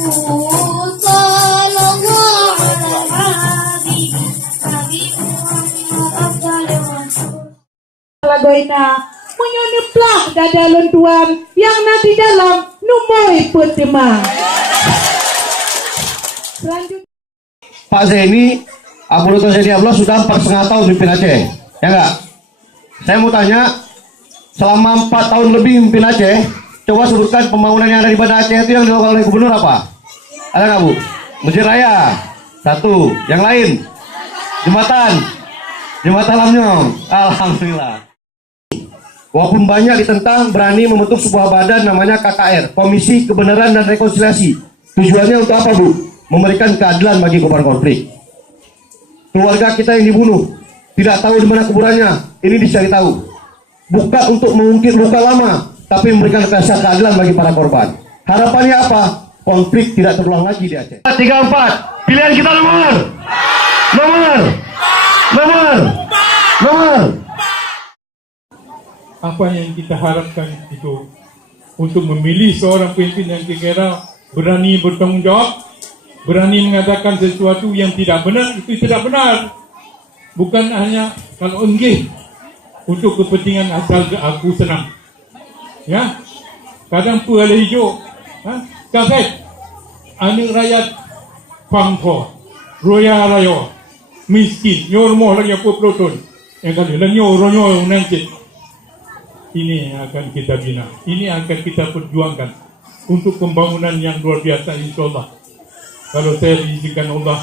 Lagoina menyuniplah dadalun tuan yang nanti dalam numoi pertema. Selanjutnya Pak Zaini Abdul Zaini Allah sudah 4,5 tahun mimpin Aceh, ya enggak? Saya mau tanya, selama 4 tahun lebih mimpin Aceh, coba sebutkan pembangunan yang ada di Banda Aceh itu yang dilakukan oleh gubernur apa? Ada nggak Bu? Masjid Raya, satu. Yang lain? Jembatan Lamnyong. Alhamdulillah. Walaupun banyak ditentang, berani membentuk sebuah badan namanya KKR, Komisi Kebenaran dan Rekonsiliasi. Tujuannya untuk apa, Bu? Memberikan keadilan bagi korban konflik. Keluarga kita yang dibunuh, tidak tahu di mana kuburannya, ini dicari tahu. Bukan untuk mengungkit luka lama, tapi memberikan rasa keadilan bagi para korban. Harapannya apa? Konflik tidak terulang lagi di Aceh. 34. Pilihan kita nomor. Apa yang kita harapkan itu untuk memilih seorang pemimpin yang kira-kira berani bertanggung jawab, berani mengatakan sesuatu yang tidak benar, itu tidak benar. Bukan hanya kalau enggih untuk kepentingan asal aku senang. Ya, kadang pula hijau, kaget, anak rakyat pangko, roya rayo, miskin, nyormoh lagi apa peloton, yang kali nyormoh nanti. Ini akan kita bina, ini akan kita perjuangkan untuk pembangunan yang luar biasa insyaAllah. Kalau saya diizinkan Allah,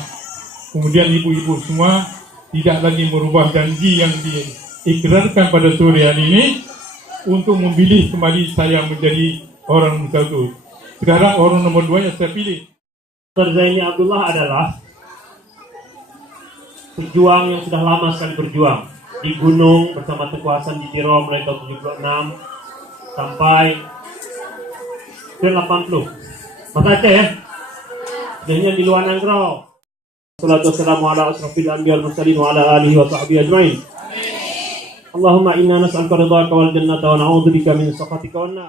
kemudian ibu-ibu semua tidak lagi merubah janji yang diikrarkan pada sore hari ini untuk memilih kembali saya menjadi orang nomor 1. Sekarang orang nomor 2 yang saya pilih. Dr. Zaini Abdullah adalah pejuang yang sudah lama sekali berjuang di gunung bersama Tengku Hasan di Tiro mulai tahun 76 sampai ke 80. Mas Aceh ya, dan di luar Nanggro. Salatu wassalamu ala asrafil anbiya wal mursalin wa ala alihi wa sahbihi ajmain. Allahumma inna nas'aluka ridhaka wal jannata wa na'udzubika min sakhatika wan nar.